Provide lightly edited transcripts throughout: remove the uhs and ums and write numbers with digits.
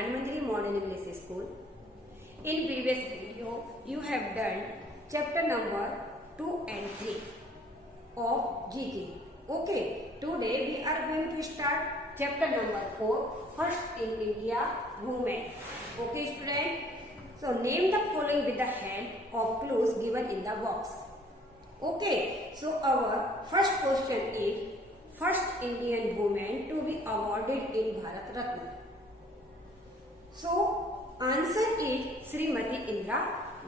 Jnani Manjari Model English School. In previous video, you have done chapter number 2 and 3 of GK. Okay, today we are going to start chapter number 4, First in India Women. Okay, student. So name the following with the help of clues given in the box. Okay, so our first question is first Indian woman to be awarded in Bharat Ratna. So answer is Srimati Indira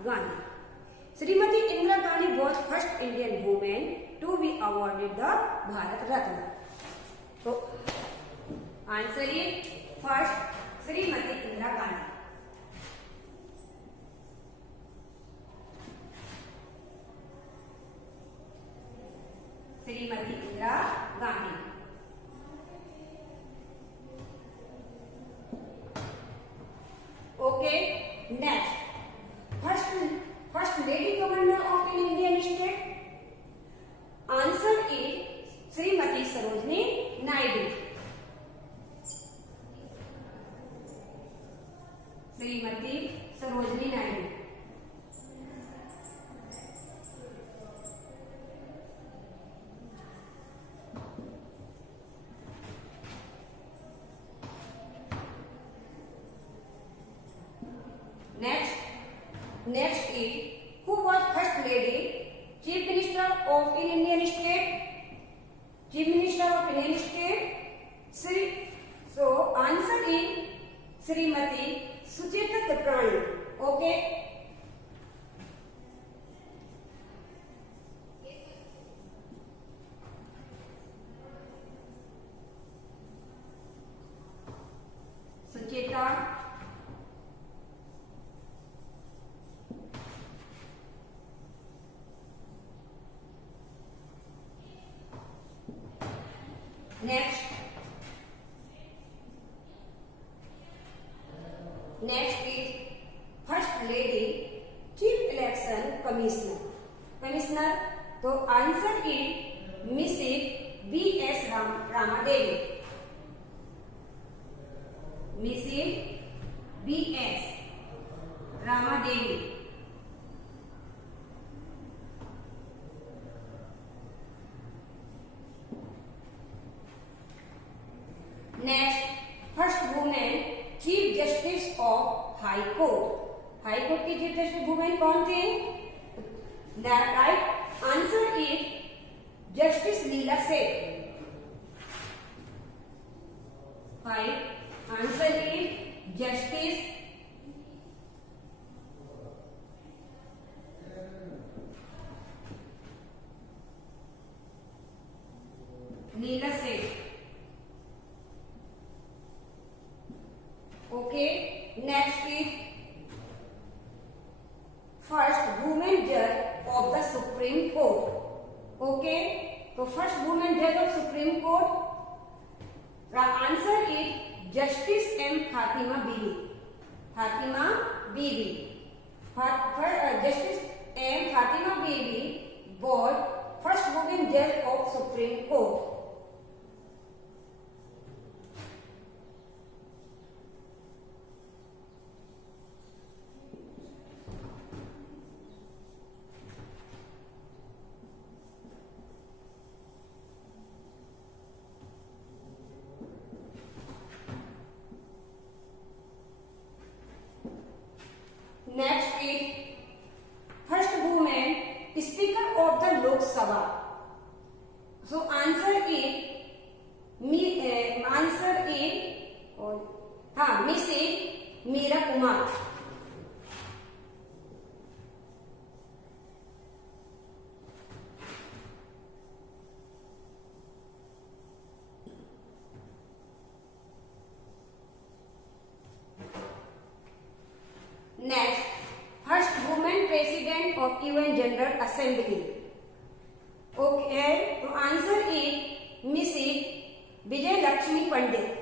Gandhi. Srimati Indira Gandhi was first Indian woman to be awarded the Bharat Ratna. So answer is first Srimati Indira Gandhi. Srimati Indira Gandhi. Okay, next. First lady governor of an Indian state. Answer is Srimati Sarojini Naidu. Srimati Sarojini Naidu. Next is who was first lady chief minister of an Indian state? Chief minister of Indian state. So answer is Srimati Sucheta Kaprani. Okay. Sucheta Next is first lady chief election commissioner. So answer is Mrs. B.S. Ramadevi. Mrs. B.S. Ramadevi. Next, first woman chief justice of high court. High court की chief justice women कौन थे? Right answer is justice लीला सेठ. Five answer is justice लीला सेठ. Okay, next is first woman judge of the Supreme Court. Okay, so first woman judge of Supreme Court. The answer is Justice M. Fatima Bibi. Fatima Bibi. Justice M. Fatima Bibi was first woman judge of Supreme Court. Next is first woman Speaker of the Lok Sabha. So answer is Mrs. Meera Kumar. Next, first woman president of UN General Assembly. Okay, so answer is Mrs. Vijay Lakshmi Pandit.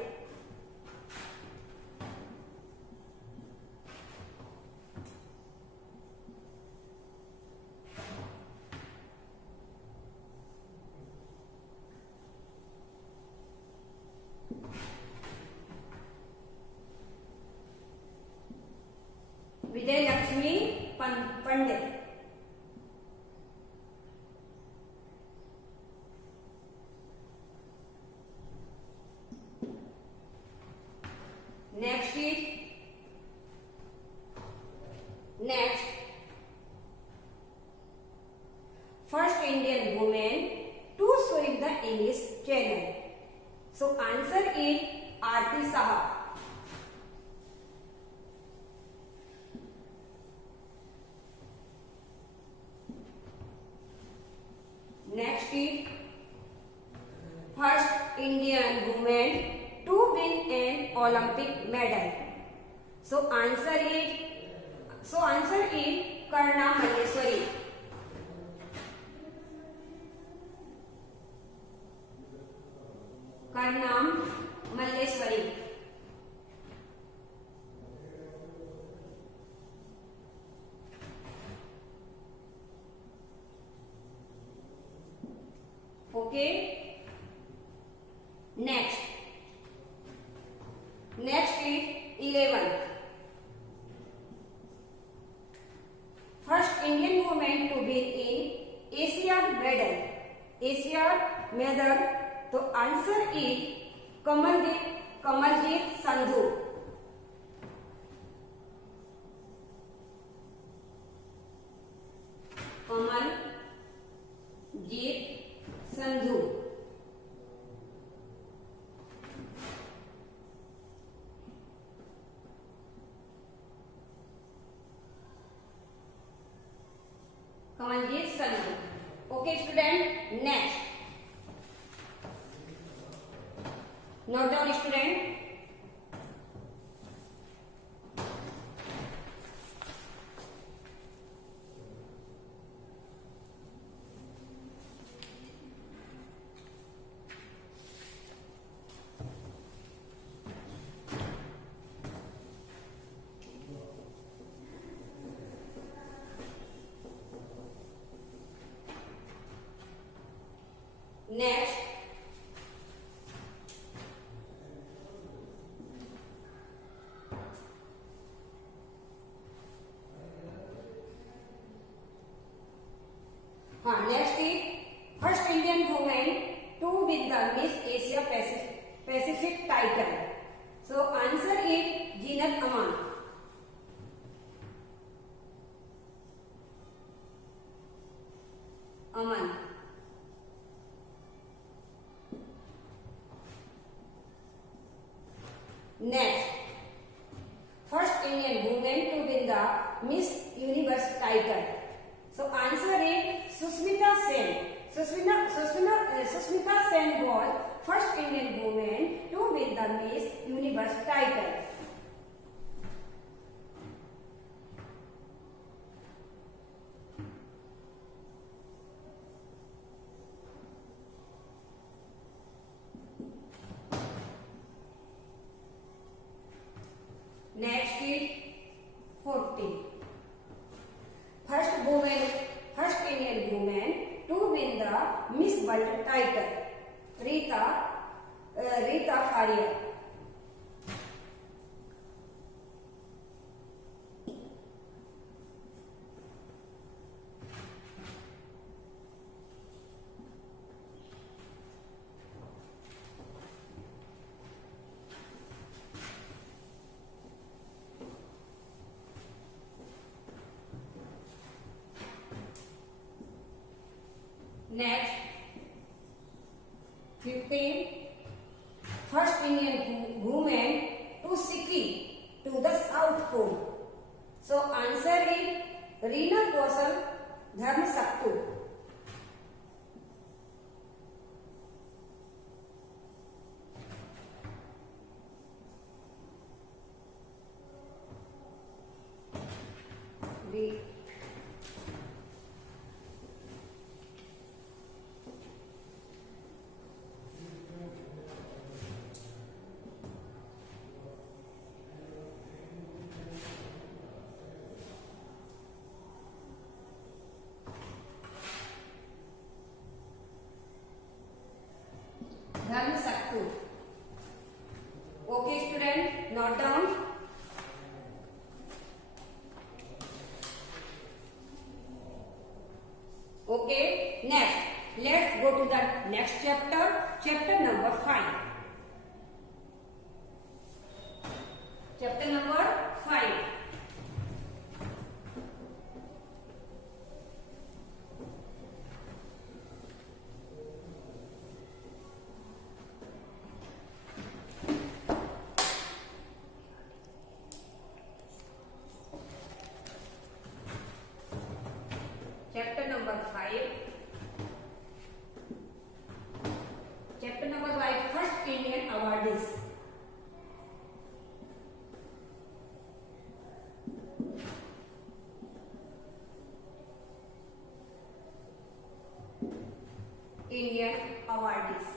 is next first Indian woman to sweep the English Channel. So answer is Aarti Saha. Next is first Indian woman to win an Olympic medal. So answer is Karna Malleswari. Karna Malleswari. Okay. Next is 11. First Indian woman to win in Asian medal. तो answer is Kamaljeet Sandhu. Kamaljeet Sandhu. Kamaljeet Sandhu. Okay student. Next note down student. Next next is first Indian woman to win the Miss Asia Pacific title. So answer is Zeenat Aman. Next, first Indian woman to win the Miss Universe title. So answer is Susmita Sen. Susmita Sen was first Indian woman to win the Miss Universe title. Next is 14. First Indian woman to win the Miss World title. Rita Faria. Next, 15. First Indian woman to ski to the South Pole. So answer is Reena Kaushal Dharmasaktu. Dharmasaktu. Okay student, note down. Okay, next let's go to the next chapter number 5. Chapter Indian awardees.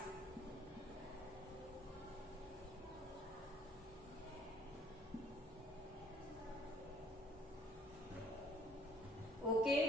Okay.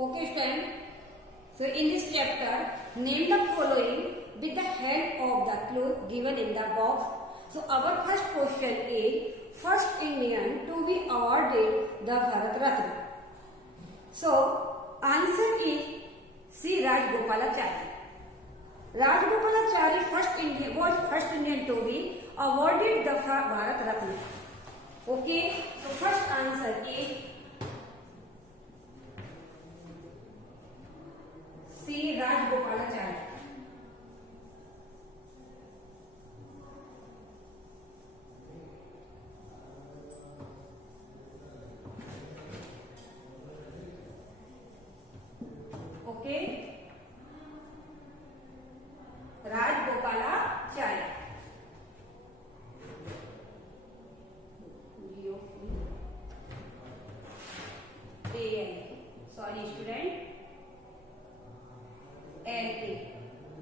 Okay, student. So in this chapter, name the following with the help of the clue given in the box. So our first question is first Indian to be awarded the Bharat Ratna. So answer is C. Rajgopalachari. Rajgopalachari was first Indian to be awarded the Bharat Ratna. Okay. So first answer is C. Rajgopalachari. Okay. Rajgopalachari. Sorry, student. L.A.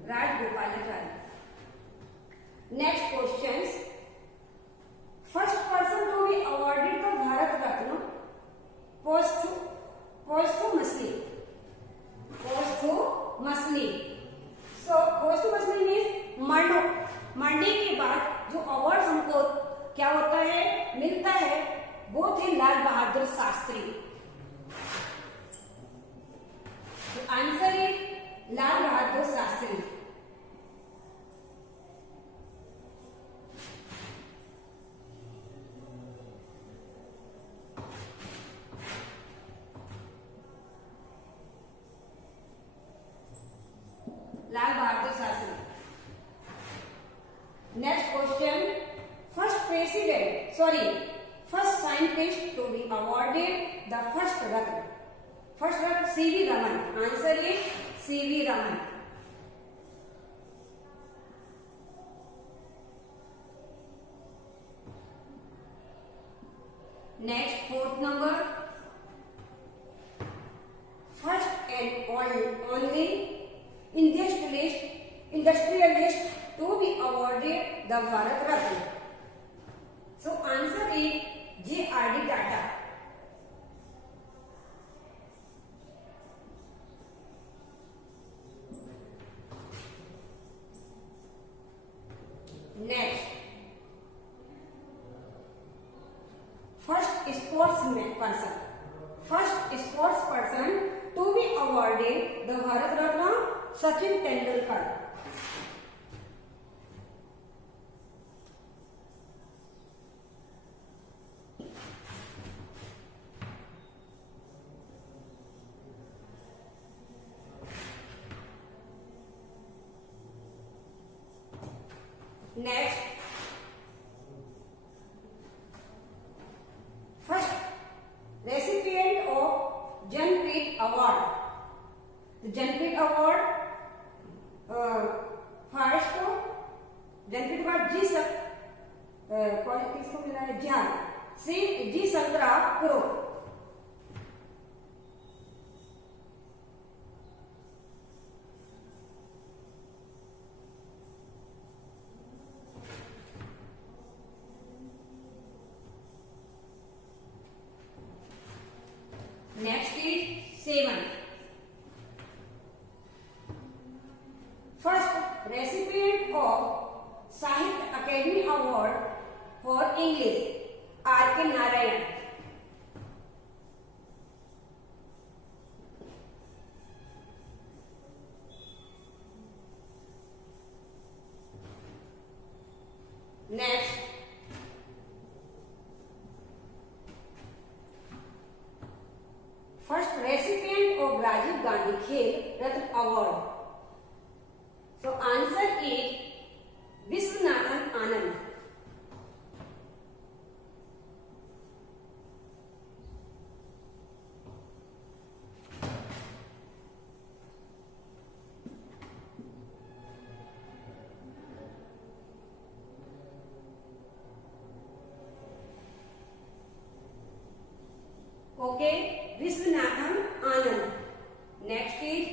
Rajgopalachari. Next questions. First person to be awarded the Bharat Ratna posthumously. So posthumously means मरने के बाद जो award हमको क्या होता है, मिलता है, वो थे Lal Bahadur Shastri. Answer is Lal Bahadur Shastri. Lal Bahadur Shastri. Next question. First scientist to be awarded the first Ratna. First Ratna C.V. Raman. Answer is C.V. Raman. Next fourth number. First and only industrialist to be awarded the Bharat Ratna. So answer is J.R.D. Tata. Next, first sports person to be awarded the Bharat Ratna, Sachin Tendulkar. Next, first recipient of Janpreet Award. The Janpreet Award first जनपद बाद किसको मिला है? ज्ञान श्री जी संतरा पुरो. Next is 7. First recipient of Sahitya academy award for English R.K. Narayan. Khel Ratna award? So answer is Viswanathan Anand. Okay, Viswanathan Anand. Next is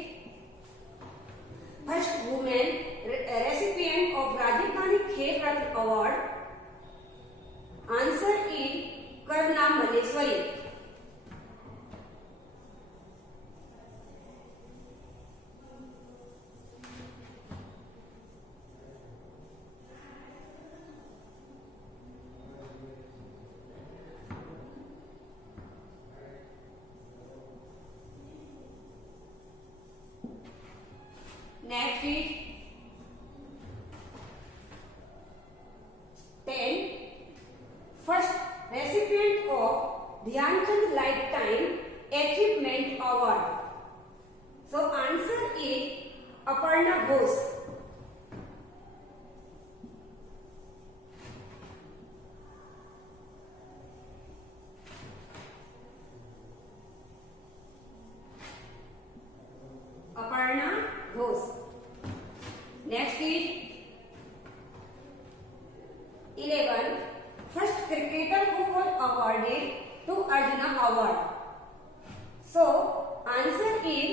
first woman recipient of Rajiv Gandhi Khel Ratna Award. Answer is Karna Maleswari. Next is 10. First recipient of Dhyan Chand Lifetime Achievement Award. So answer is Aparna Ghosh. Aparna Ghosh. Next is 11. First cricketer who was awarded to Arjuna Award. So answer is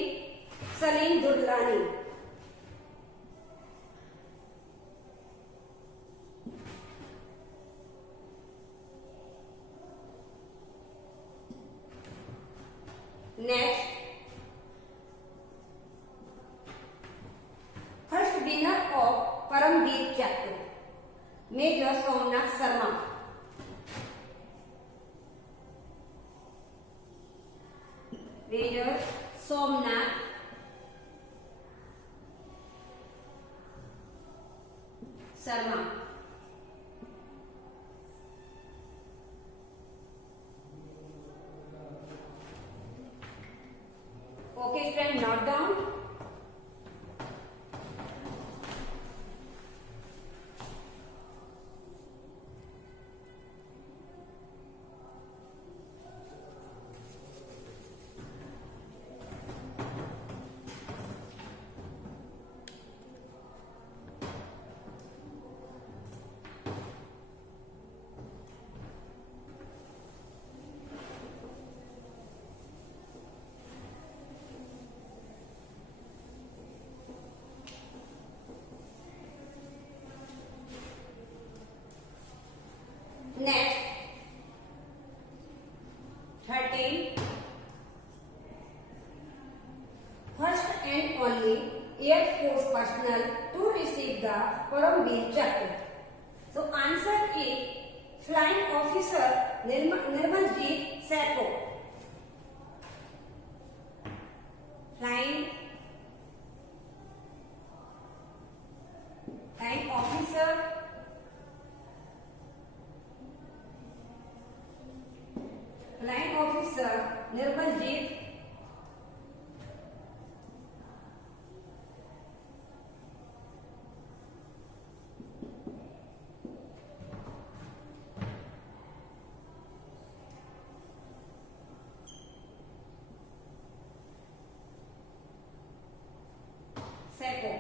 Salim Durrani. Next, first winner of Paramveer Chakra, Major Somnath Sharma. Major Somnath Sharma. Okay, friend, note down. Next, 13. First and only Air Force personnel to receive the Paramveer Chakra. So answer is Flying Officer Nirmaljeet Seko. Flying Officer Nirmaljeet Seko.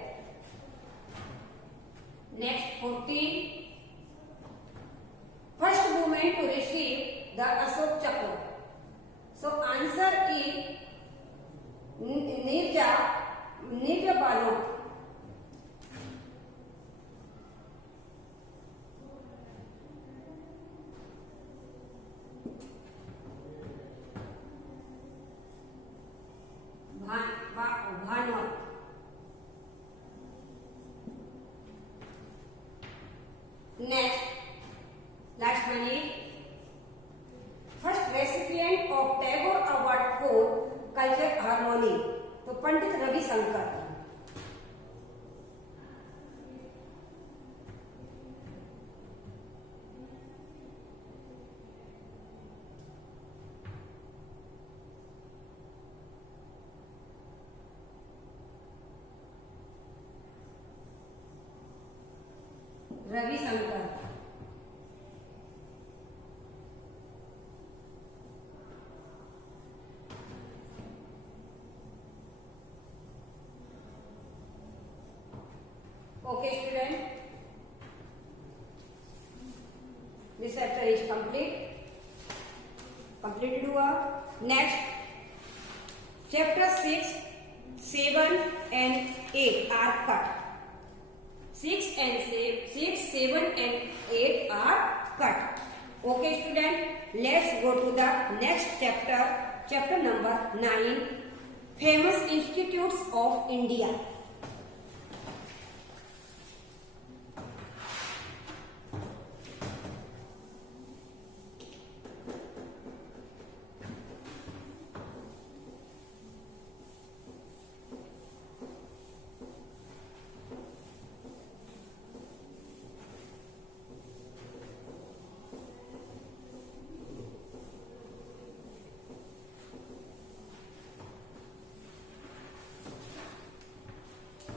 Next, 14. First woman to receive the Ashok Chakra. So answer is Nirja Bano. Bhanwat. Next, last one is first recipient of Tagore Award for Culture Harmony. तो Pandit Ravi Shankar. Ravishankar. Okay, student. This chapter is completed हुआ. Next, chapter 6, 7 and 8 are cut. 6, 7 and 8 are cut. Okay, student. Let's go to the next chapter. Chapter number 9, famous institutes of India.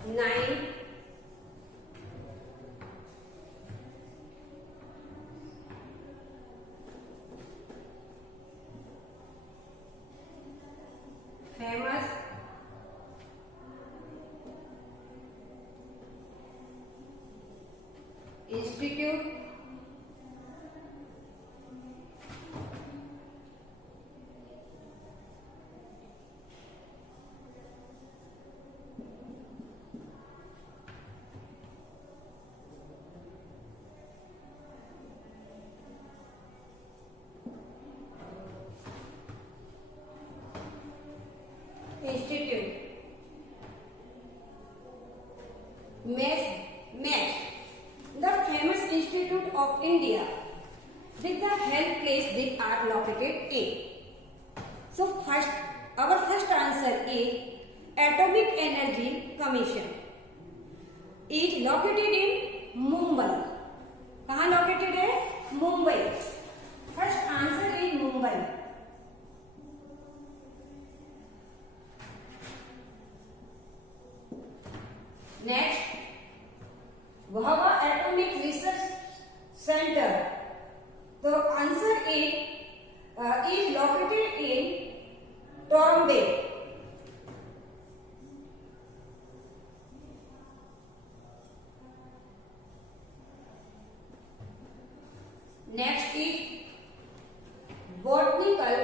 Nine, famous institute match the famous institute of India with the health place they are located in. So our first answer is Atomic Energy Commission is located in Mumbai. कहाँ located है? Mumbai. First answer is Mumbai. Next, Bhabha Atomic Research Center. The answer is located in Toronto. Next is Botanical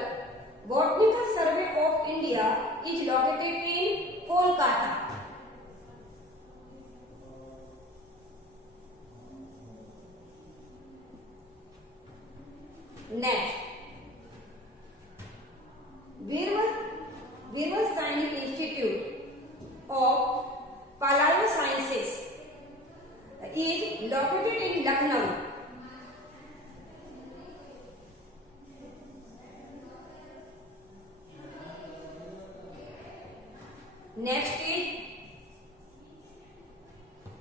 Survey of India is located in Kolkata. Next, Birbal Science Institute of Paleo Sciences is located in Lucknow. Next is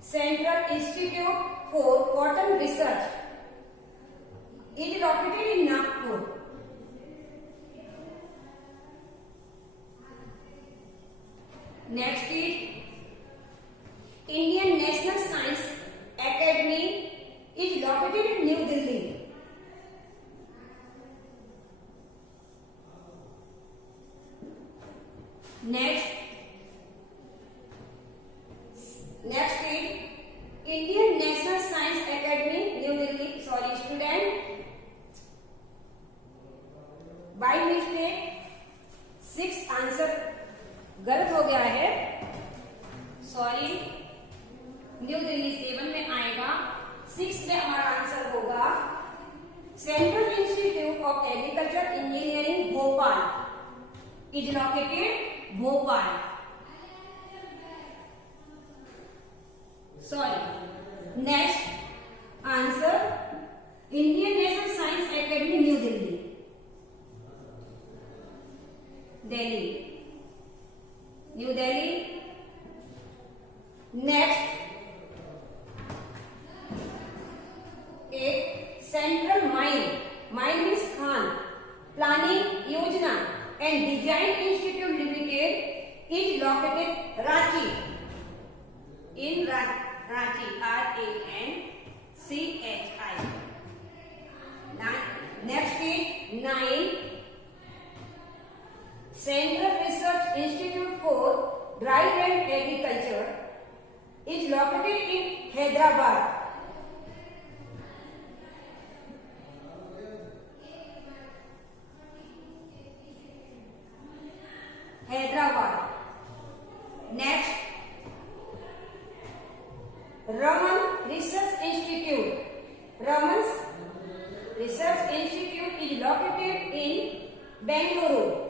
Central Institute for Cotton Research is located in Nagpur. Next is Indian National Science Academy is located in New Delhi. Next is Indian National Science Academy, New Delhi. Sorry, student. By mistake 6 answer गलत हो गया है. Sorry, new Delhi 7 में आएगा. 6 में हमारा answer होगा central institute of agriculture engineering Bhopal is located Bhopal. Sorry, next answer Indian national science academy new Delhi, Delhi, new Delhi. Next एक सेंट्रल माइन मीन्स खान प्लानिंग योजना and design institute limited is located Ranchi, in Ranchi, RANC. Hyderabad. Hyderabad. Next, Raman Research Institute. Raman's Research Institute is located in Bengaluru.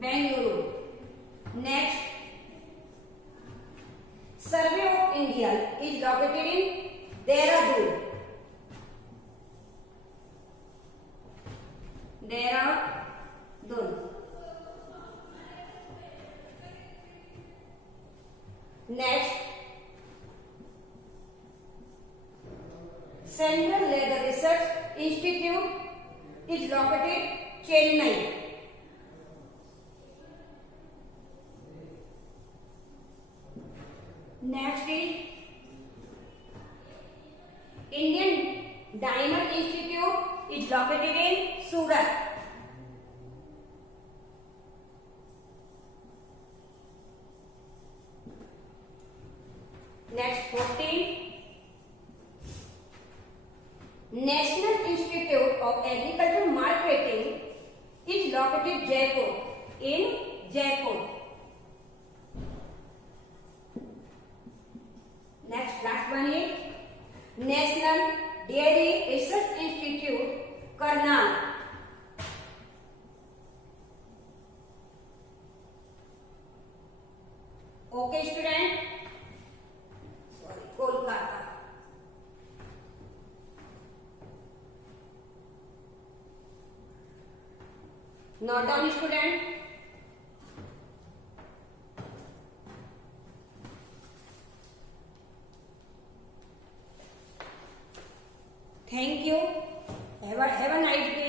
Bengaluru. Next, Survey of India is located in Dehradun. Dehradun. Next, Central Leather Research Institute is located Chennai. Next is Indian Diamond Institute is located in Surat. Next, 14. National Institute of Agricultural Marketing is located Jaipur, in Jaipur. Next, last one is National Dairy Research Institute, Karnal. Okay, student. Sorry, Kolkata. Note down, student. Thank you. Have a nice day.